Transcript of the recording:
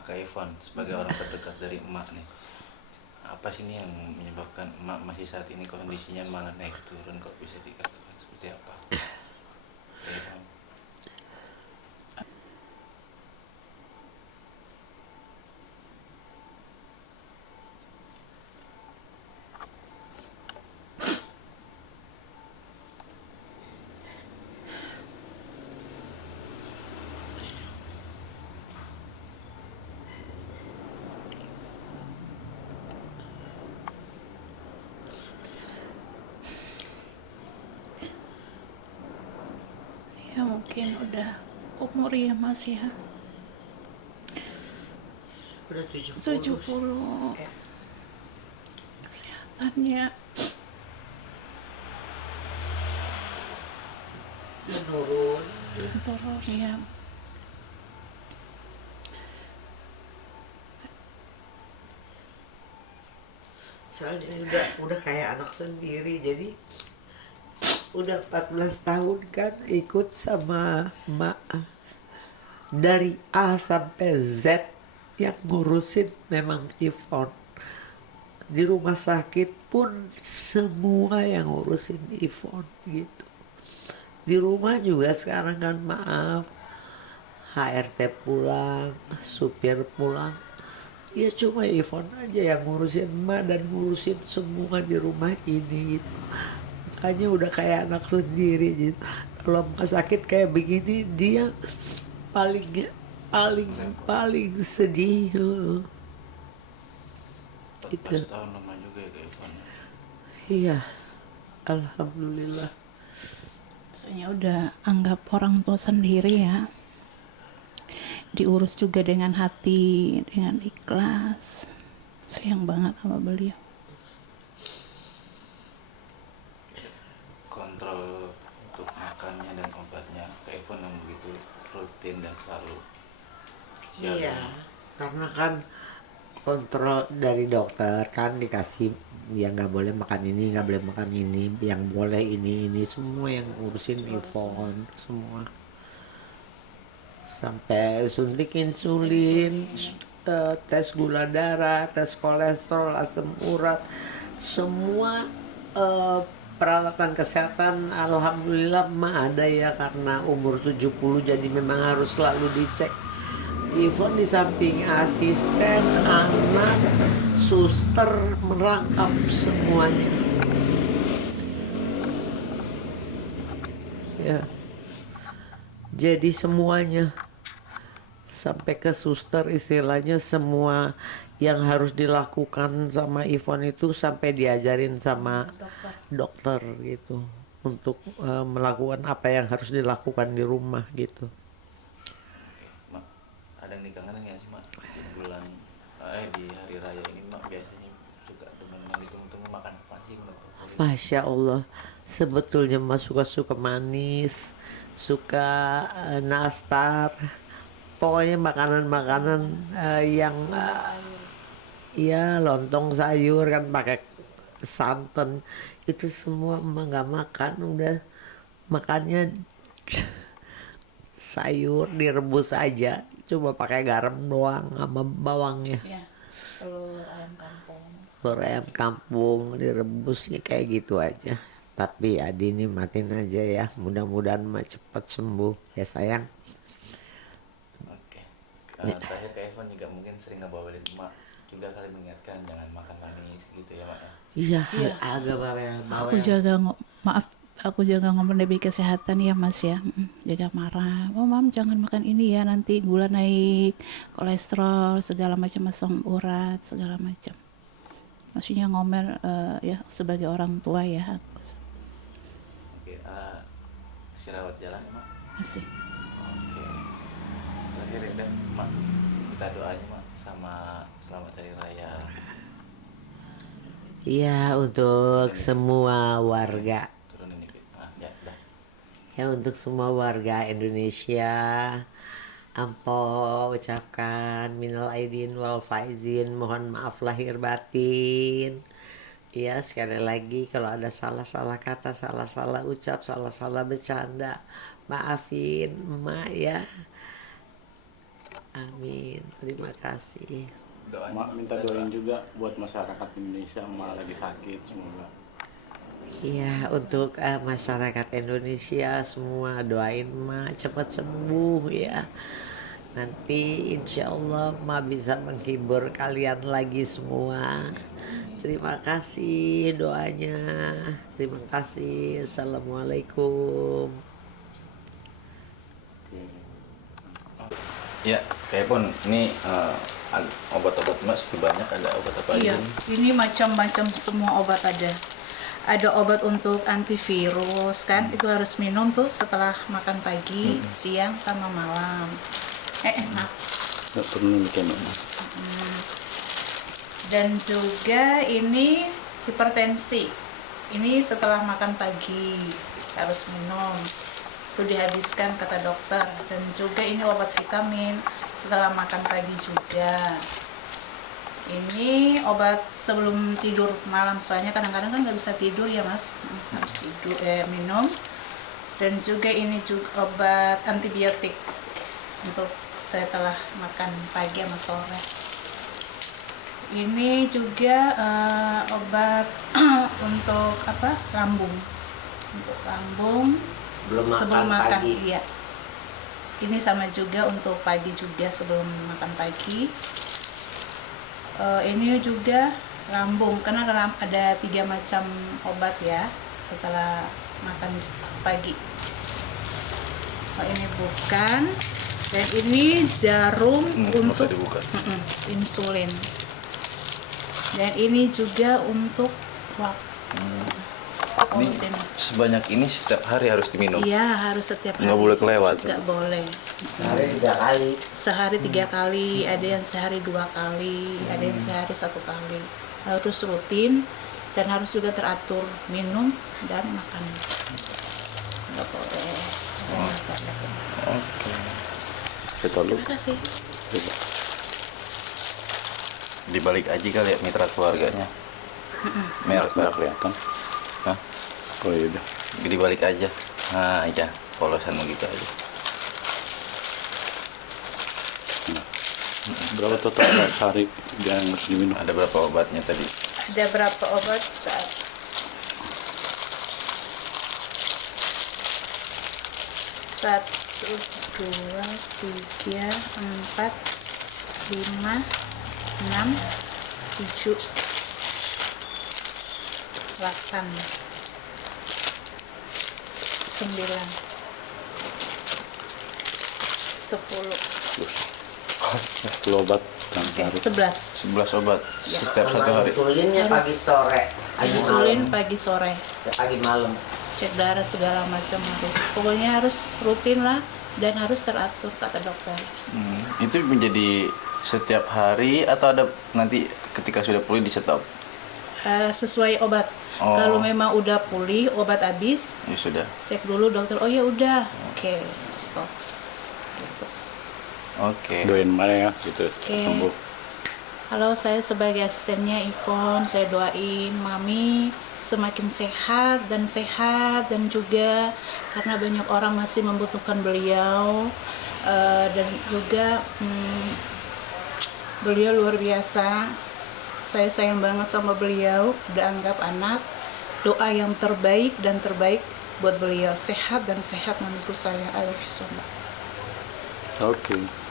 Kak Evan sebagai orang terdekat dari emak nih, apa sih ini yang menyebabkan emak masih saat ini kondisinya malah naik turun, kok bisa dikatakan seperti apa? Kak Evan. Ya mungkin udah umur ya Mas ya. Udah 70 70. ya. Kesehatannya Menurun. turun ya. Soalnya udah kayak anak sendiri. Jadi udah 14 tahun kan ikut sama emak. Dari A sampai Z yang ngurusin memang Ivon. Di rumah sakit pun semua yang ngurusin Ivon gitu. Di rumah juga sekarang kan maaf, HRT pulang, supir pulang, ya cuma Ivon aja yang ngurusin emak dan ngurusin semua di rumah ini gitu. Makanya udah kayak anak sendiri gitu. Kalau emak sakit kayak begini dia paling paling paling sedih. 14 Itu tahun lama juga ya Kak Evan ya. iya, alhamdulillah. Soalnya udah anggap orang tua sendiri ya. Diurus juga dengan hati, dengan ikhlas. Sayang banget sama beliau. Kontrol untuk makannya dan obatnya Kak Evan yang begitu rutin dan selalu Iya, siaga. karena kan kontrol dari dokter kan dikasih yang nggak boleh makan ini, nggak boleh makan ini, yang boleh ini semua yang ngurusin Ivon semua. Sampai suntik insulin, tes gula darah, tes kolesterol, asam urat, semua eh, peralatan kesehatan alhamdulillah mah ada ya, karena umur 70 jadi memang harus selalu dicek. Ivon di samping asisten, anak, suster merangkap semuanya. Ya, jadi semuanya sampai ke suster istilahnya semua yang harus dilakukan sama Ivon itu sampai diajarin sama dokter gitu untuk melakukan apa yang harus dilakukan di rumah gitu. Oke, mak, ada yang dikangenin nggak sih mak di bulan di hari raya ini, mak biasanya suka demen yang ditunggu-tunggu makan apa sih menurut favorit? Masya Allah, sebetulnya mah suka-suka manis, suka nastar, pokoknya makanan-makanan yang ya lontong sayur kan pakai santan itu semua emang nggak makan, udah makannya sayur direbus aja cuma pakai garam doang sama bawangnya. Ya, telur ayam kampung. Telur ayam kampung direbus ya kayak gitu aja. Tapi Adi ini matiin aja ya, mudah-mudahan mah cepat sembuh ya sayang. Oke. Terakhir Kak Evan juga mungkin sering ngebawain emak juga kali mengingatkan jangan makan manis gitu ya mak ya. Iya, Iya, agak aku bawel. jaga maaf, aku jaga ngomong demi kesehatan ya Mas ya. Jaga marah. Oh Mam jangan makan ini ya, nanti gula naik, kolesterol segala macam, asam urat segala macam. Maksudnya ngomel ya sebagai orang tua ya. Oke, masih rawat jalan ya mak. Masih. Oke, terakhir ya udah mak, minta doanya mak sama selamat hari raya. Iya, untuk Turunin dikit, semua turunin, warga. turunin dikit. Ya udah. Ya, untuk semua warga Indonesia, Ampo ucapkan minal aidin wal faizin, mohon maaf lahir batin. Ya, sekali lagi kalau ada salah-salah kata, salah-salah ucap, salah-salah bercanda, maafin emak ya. Amin. Terima kasih. Doanya Mak minta doain juga buat masyarakat Indonesia, Mak lagi sakit semoga. Iya, untuk masyarakat Indonesia semua doain Ma cepat sembuh ya. Nanti insya Allah Ma bisa menghibur kalian lagi semua. Terima kasih doanya. Terima kasih. Assalamualaikum. ya kayak pun ini obat-obat mas itu banyak, ada obat apa Iya, aja? ini macam-macam semua obat ada. Ada obat untuk antivirus kan, itu harus minum tuh setelah makan pagi, siang sama malam. Maaf. Nggak perlu mikir Dan juga ini hipertensi. Ini setelah makan pagi harus minum. Itu dihabiskan kata dokter. Dan juga ini obat vitamin setelah makan pagi juga. Ini obat sebelum tidur malam, soalnya kadang-kadang kan nggak bisa tidur ya mas, harus tidur minum. Dan juga ini juga obat antibiotik untuk setelah makan pagi sama sore. Ini juga obat untuk apa, lambung, untuk lambung sebelum makan pagi. iya. Ini sama juga untuk pagi juga sebelum makan pagi. Ini juga lambung, karena ada 3 macam obat ya setelah makan pagi. Ini bukan, dan ini jarum untuk dibuka. insulin, dan ini juga untuk Ini sebanyak ini setiap hari harus diminum, iya harus setiap hari, nggak boleh kelewat. nggak boleh. Sehari 3 kali. Sehari 3 kali, ada yang sehari 2 kali, ada yang sehari 1 kali. Harus rutin dan harus juga teratur minum dan makan. Nggak boleh. Oke. Saya tolong. Terima kasih. Dibalik aja kali ya mitra keluarganya. Merek Nggak kelihatan. Hah? Oh iya udah. Dibalik aja. Nah iya, polosan begitu aja. Berapa total sehari yang harus diminum? Ada berapa obatnya tadi? Ada berapa obat saat? Satu, 2, 3, 4, 5, 6, 7, 8, 9, 10. 10 obat dalam sehari. 11. 11 obat Ya. setiap satu hari. Insulinnya Harus. pagi sore. Insulin pagi sore, Pagi malam. cek darah segala macam harus. Pokoknya harus rutin lah dan harus teratur kata dokter. Itu menjadi setiap hari atau ada nanti ketika sudah pulih di stop? Sesuai obat. Oh. Kalau memang udah pulih, obat habis, Ya sudah. cek dulu dokter. Oh ya udah, oke, stop. Gitu. Oke. Doain mana ya gitu Oke. sembuh. Halo, saya sebagai asistennya Ivon, saya doain Mami semakin sehat dan juga karena banyak orang masih membutuhkan beliau, dan juga beliau luar biasa. Saya sayang banget sama beliau, udah anggap anak. Doa yang terbaik dan terbaik buat beliau, sehat dan sehat mamiku saya. I love you so much. Oke.